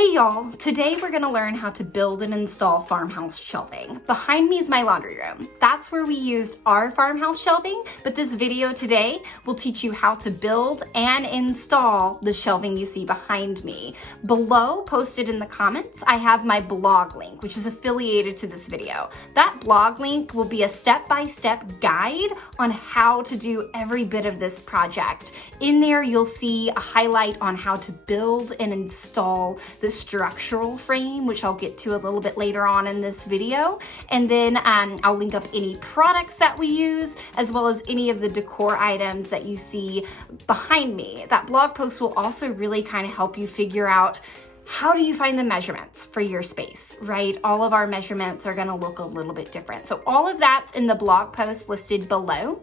Hey y'all, today we're gonna learn how to build and install farmhouse shelving. Behind me is my laundry room. That's where we used our farmhouse shelving, but this video today will teach you how to build and install the shelving you see behind me. Below, posted in the comments, I have my blog link, which is affiliated to this video. That blog link will be a step-by-step guide on how to do every bit of this project. In there, you'll see a highlight on how to build and install the structural frame, which I'll get to a little bit later on in this video. And then I'll link up any products that we use, as well as any of the decor items that you see behind me. That blog post will also really kind of help you figure out how do you find the measurements for your space, right? All of our measurements are gonna look a little bit different. So all of that's in the blog post listed below.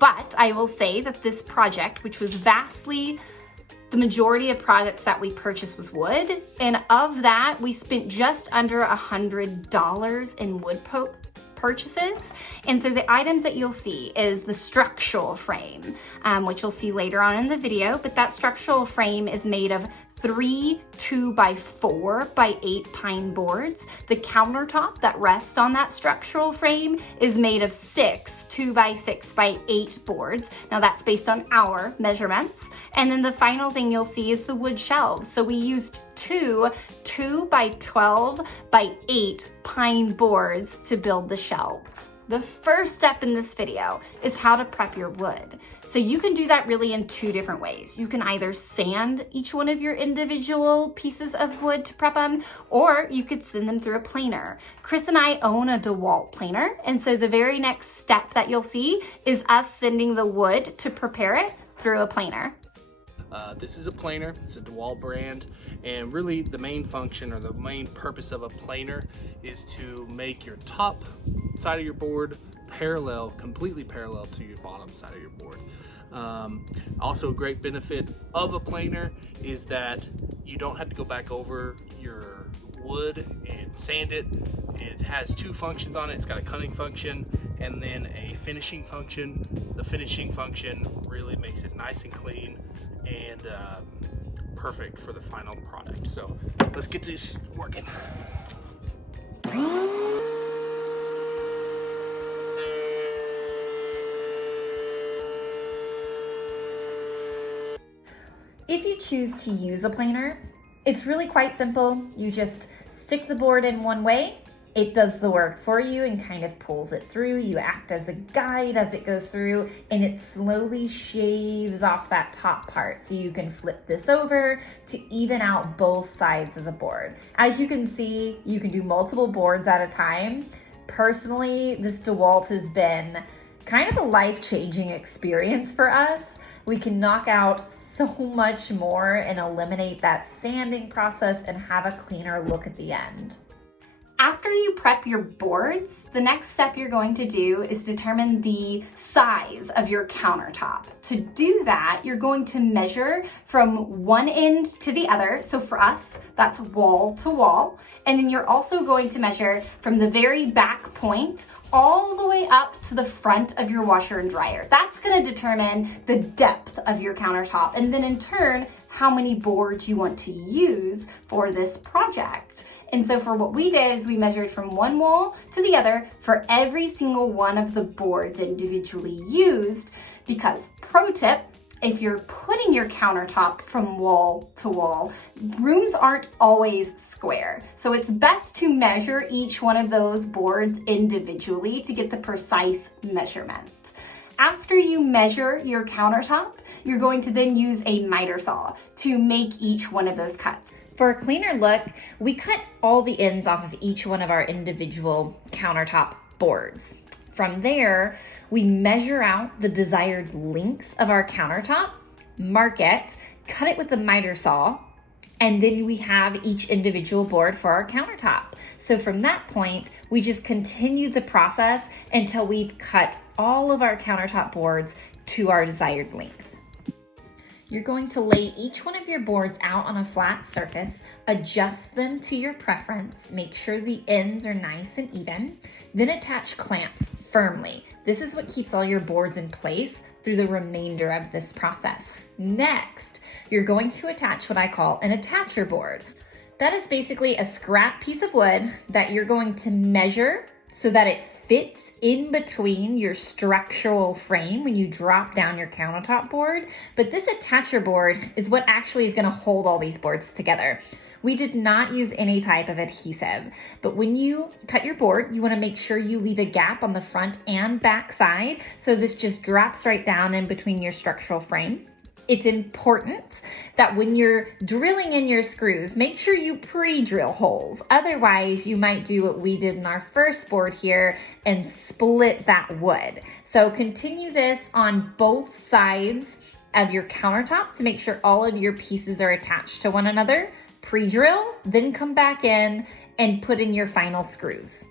But I will say that this project, which was the majority of products that we purchased was wood, and of that, we spent just under $100 in wood purchases. And so the items that you'll see is the structural frame, which you'll see later on in the video, but that structural frame is made of 3 2x4x8 pine boards. The countertop that rests on that structural frame is made of 6 2x6x8 boards. Now that's based on our measurements. And then the final thing you'll see is the wood shelves. So we used 2 2x12x8 pine boards to build the shelves. The first step in this video is how to prep your wood. So you can do that really in 2 different ways. You can either sand each one of your individual pieces of wood to prep them, or you could send them through a planer. Chris and I own a DeWalt planer, and so the very next step that you'll see is us sending the wood to prepare it through a planer. This is a planer, it's a DeWalt brand, and really the main function or the main purpose of a planer is to make your top side of your board completely parallel to your bottom side of your board. Also a great benefit of a planer is that you don't have to go back over your wood and sand it. It has 2 functions on it. It's got a cutting function and then a finishing function. The finishing function really makes it nice and clean and perfect for the final product. So let's get this working. If you choose to use a planer, it's really quite simple. You just stick the board in one way. It does the work for you and kind of pulls it through. You act as a guide as it goes through, and it slowly shaves off that top part. So you can flip this over to even out both sides of the board. As you can see, you can do multiple boards at a time. Personally, this DeWalt has been kind of a life-changing experience for us. We can knock out so much more and eliminate that sanding process and have a cleaner look at the end. After you prep your boards, the next step you're going to do is determine the size of your countertop. To do that, you're going to measure from one end to the other. So for us, that's wall to wall. And then you're also going to measure from the very back point all the way up to the front of your washer and dryer. That's gonna determine the depth of your countertop, and then in turn, how many boards you want to use for this project. And so for what we did is we measured from one wall to the other for every single one of the boards individually used, because pro tip, if you're putting your countertop from wall to wall, rooms aren't always square. So it's best to measure each one of those boards individually to get the precise measurement. After you measure your countertop, you're going to then use a miter saw to make each one of those cuts. For a cleaner look, we cut all the ends off of each one of our individual countertop boards. From there, we measure out the desired length of our countertop, mark it, cut it with the miter saw, and then we have each individual board for our countertop. So from that point, we just continue the process until we've cut all of our countertop boards to our desired length. You're going to lay each one of your boards out on a flat surface, adjust them to your preference, make sure the ends are nice and even, then attach clamps firmly. This is what keeps all your boards in place through the remainder of this process. Next, you're going to attach what I call an attacher board. That is basically a scrap piece of wood that you're going to measure so that it fits in between your structural frame when you drop down your countertop board. But this attacher board is what actually is going to hold all these boards together. We did not use any type of adhesive, but when you cut your board, you want to make sure you leave a gap on the front and back side so this just drops right down in between your structural frame. It's important that when you're drilling in your screws, make sure you pre-drill holes. Otherwise, you might do what we did in our first board here and split that wood. So continue this on both sides of your countertop to make sure all of your pieces are attached to one another. Pre-drill, then come back in and put in your final screws.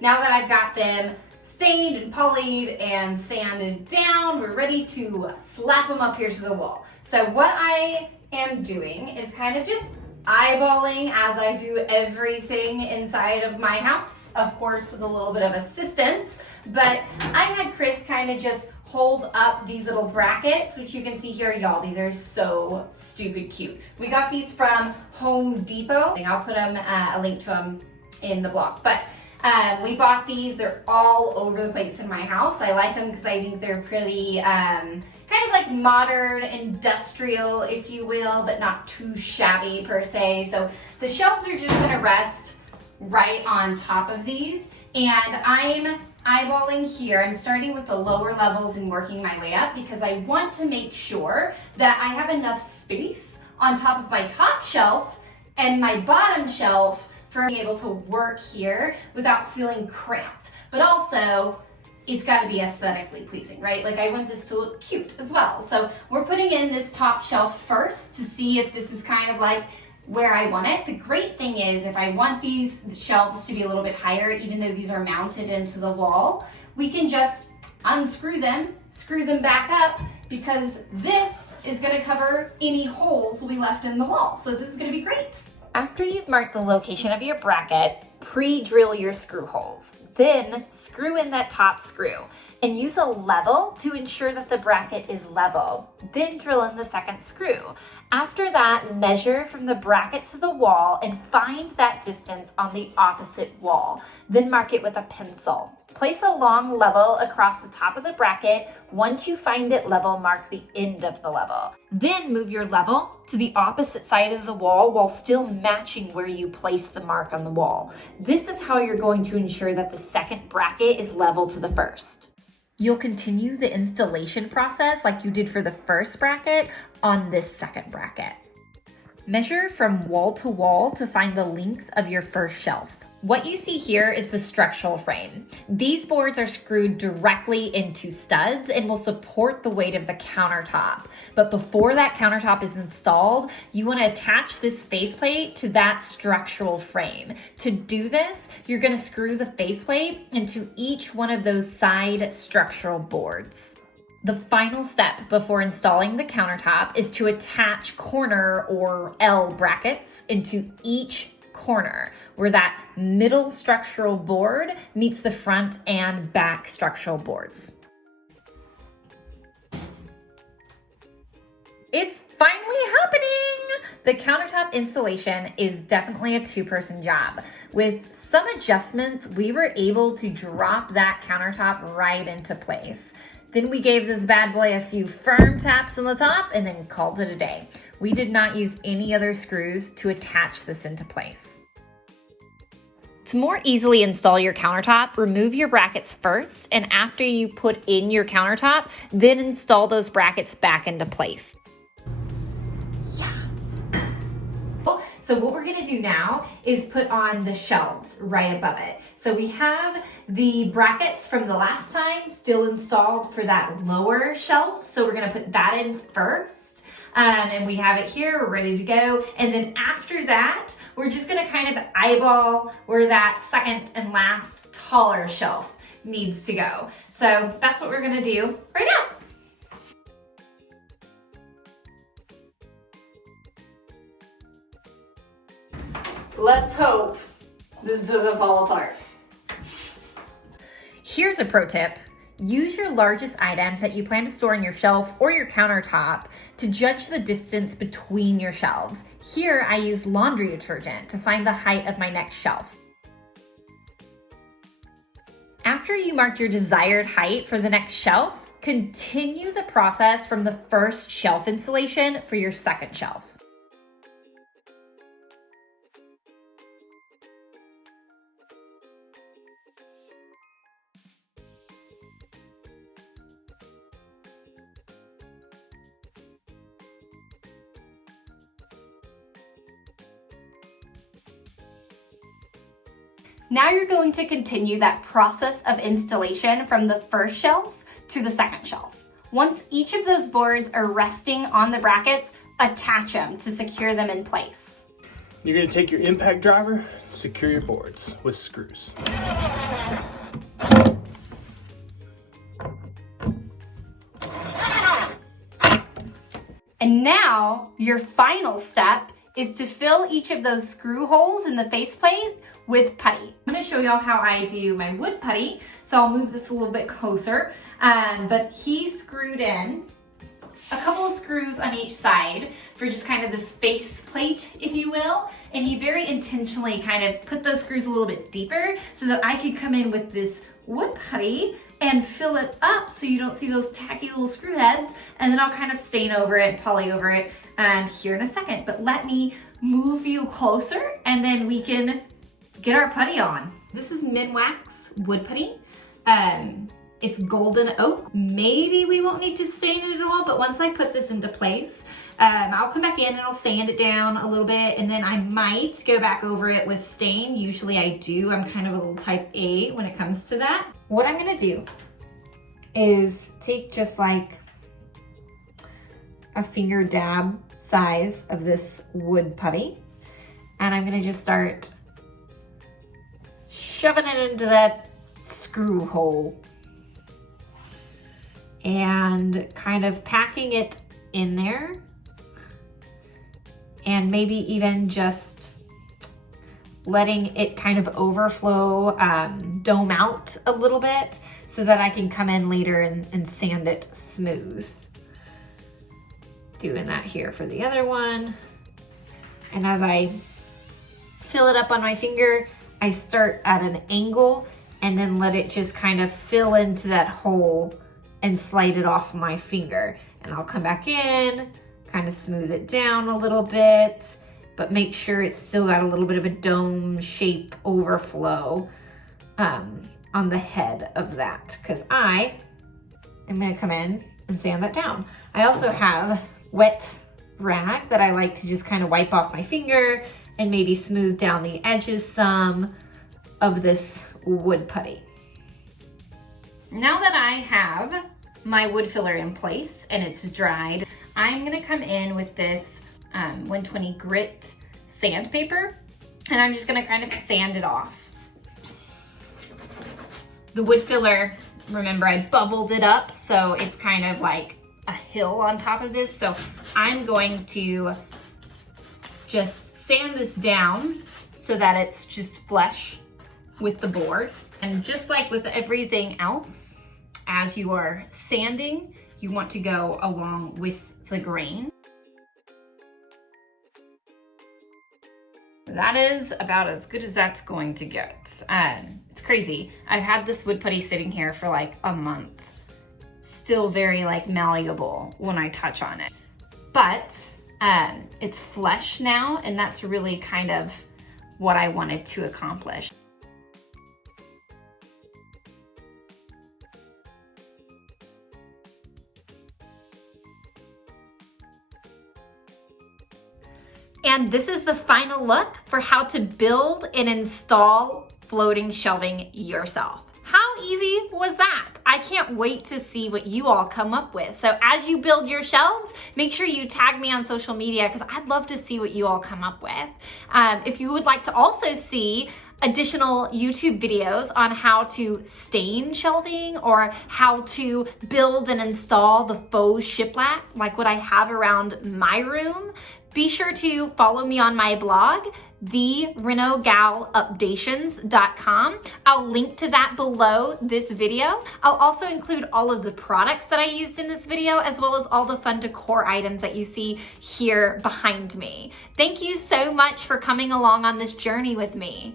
Now that I've got them stained and polyed and sanded down, we're ready to slap them up here to the wall. So what I am doing is kind of just eyeballing as I do everything inside of my house, of course with a little bit of assistance, but I had Chris kind of just hold up these little brackets, which you can see here, y'all. These are so stupid cute. We got these from Home Depot. I'll put them, a link to them in the blog, but we bought these. They're all over the place in my house. I like them because I think they're pretty kind of like modern, industrial, if you will, but not too shabby per se. So the shelves are just gonna rest right on top of these. And I'm eyeballing here. I'm starting with the lower levels and working my way up because I want to make sure that I have enough space on top of my top shelf and my bottom shelf for being able to work here without feeling cramped. But also, it's gotta be aesthetically pleasing, right? Like I want this to look cute as well. So we're putting in this top shelf first to see if this is kind of like where I want it. The great thing is if I want these shelves to be a little bit higher, even though these are mounted into the wall, we can just unscrew them, screw them back up, because this is gonna cover any holes we left in the wall. So this is gonna be great. After you've marked the location of your bracket, pre-drill your screw holes. Then screw in that top screw and use a level to ensure that the bracket is level. Then drill in the second screw. After that, measure from the bracket to the wall and find that distance on the opposite wall. Then mark it with a pencil. Place a long level across the top of the bracket. Once you find it level, mark the end of the level. Then move your level to the opposite side of the wall while still matching where you place the mark on the wall. This is how you're going to ensure that the second bracket is level to the first. You'll continue the installation process like you did for the first bracket on this second bracket. Measure from wall to find the length of your first shelf. What you see here is the structural frame. These boards are screwed directly into studs and will support the weight of the countertop. But before that countertop is installed, you want to attach this faceplate to that structural frame. To do this, you're going to screw the faceplate into each one of those side structural boards. The final step before installing the countertop is to attach corner or L brackets into each corner where that middle structural board meets the front and back structural boards. It's finally happening! The countertop installation is definitely a two-person job. With some adjustments, we were able to drop that countertop right into place. Then we gave this bad boy a few firm taps on the top and then called it a day. We did not use any other screws to attach this into place. To more easily install your countertop, remove your brackets first, and after you put in your countertop, then install those brackets back into place. So what we're gonna do now is put on the shelves right above it. So we have the brackets from the last time still installed for that lower shelf. So we're gonna put that in first. And we have it here, we're ready to go. And then after that, we're just gonna kind of eyeball where that second and last taller shelf needs to go. So that's what we're gonna do right now. Let's hope this doesn't fall apart. Here's a pro tip. Use your largest items that you plan to store on your shelf or your countertop to judge the distance between your shelves. Here, I use laundry detergent to find the height of my next shelf. After you marked your desired height for the next shelf, continue the process from the first shelf installation for your second shelf. Now you're going to continue that process of installation from the first shelf to the second shelf. Once each of those boards are resting on the brackets, attach them to secure them in place. You're going to take your impact driver, secure your boards with screws. And now your final step is to fill each of those screw holes in the faceplate with putty. I'm going to show y'all how I do my wood putty. So I'll move this a little bit closer. But he screwed in a couple of screws on each side for just kind of this faceplate, if you will. And he very intentionally kind of put those screws a little bit deeper so that I could come in with this wood putty and fill it up so you don't see those tacky little screw heads. And then I'll kind of stain over it, poly over it here in a second. But let me move you closer and then we can get our putty on. This is Minwax wood putty. It's golden oak. Maybe we won't need to stain it at all, but once I put this into place, I'll come back in and I'll sand it down a little bit, and then I might go back over it with stain. Usually I do. I'm kind of a little type A when it comes to that. What I'm gonna do is take just like a finger dab size of this wood putty, and I'm gonna just start shoving it into that screw hole and kind of packing it in there, and maybe even just letting it kind of overflow, dome out a little bit so that I can come in later and sand it smooth. Doing that here for the other one. And as I fill it up on my finger, I start at an angle and then let it just kind of fill into that hole and slide it off my finger. And I'll come back in, kind of smooth it down a little bit, but make sure it's still got a little bit of a dome shape overflow on the head of that, because I am gonna come in and sand that down. I also have wet rag that I like to just kind of wipe off my finger and maybe smooth down the edges some of this wood putty. Now that I have my wood filler in place and it's dried, I'm gonna come in with this 120 grit sandpaper, and I'm just gonna kind of sand it off. The wood filler, remember I bubbled it up, so it's kind of like a hill on top of this. So I'm going to just sand this down so that it's just flush with the board. And just like with everything else, as you are sanding, you want to go along with the grain. That is about as good as that's going to get. It's crazy. I've had this wood putty sitting here for like a month. Still very like malleable when I touch on it. But it's flesh now, and that's really kind of what I wanted to accomplish. And this is the final look for how to build and install floating shelving yourself. How easy was that? I can't wait to see what you all come up with. So as you build your shelves, make sure you tag me on social media because I'd love to see what you all come up with. If you would like to also see additional YouTube videos on how to stain shelving or how to build and install the faux shiplap like what I have around my room, Be sure to follow me on my blog, therenogalupdations.com. I'll link to that below this video. I'll also include all of the products that I used in this video, as well as all the fun decor items that you see here behind me. Thank you so much for coming along on this journey with me.